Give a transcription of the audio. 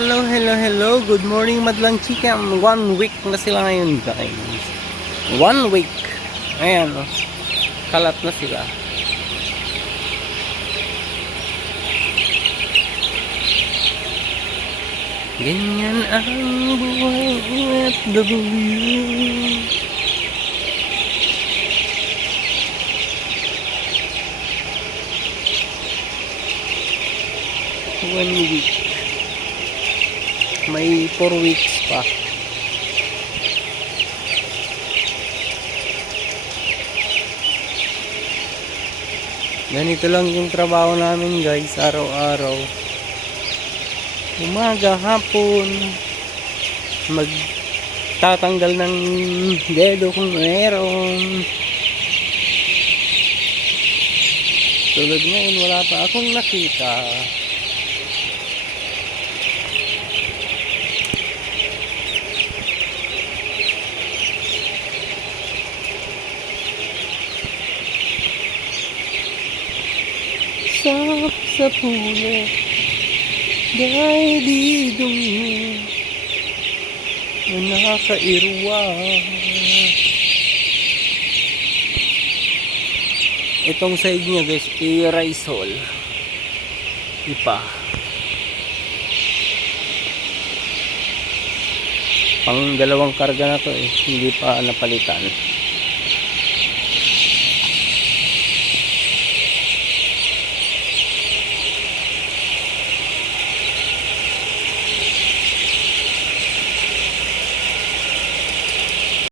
Hello, hello, hello. Good morning, Madlang Chika. 1 week na sila ngayon, guys. 1 week. Ayan, oh. Kalat na sila. Ganyan ang buhay OFW. One week. May 4 weeks pa. Ganito lang yung trabaho namin, guys, araw-araw. Umaga, hapon, magtatanggal ng dedo kung meron. Tulad ngayon, wala pa akong nakita. Sap sa puno, dahil di dumi na nakairwa. Itong side niya, guys, i-Risol ipa pang dalawang karga na to, hindi pa napalitan.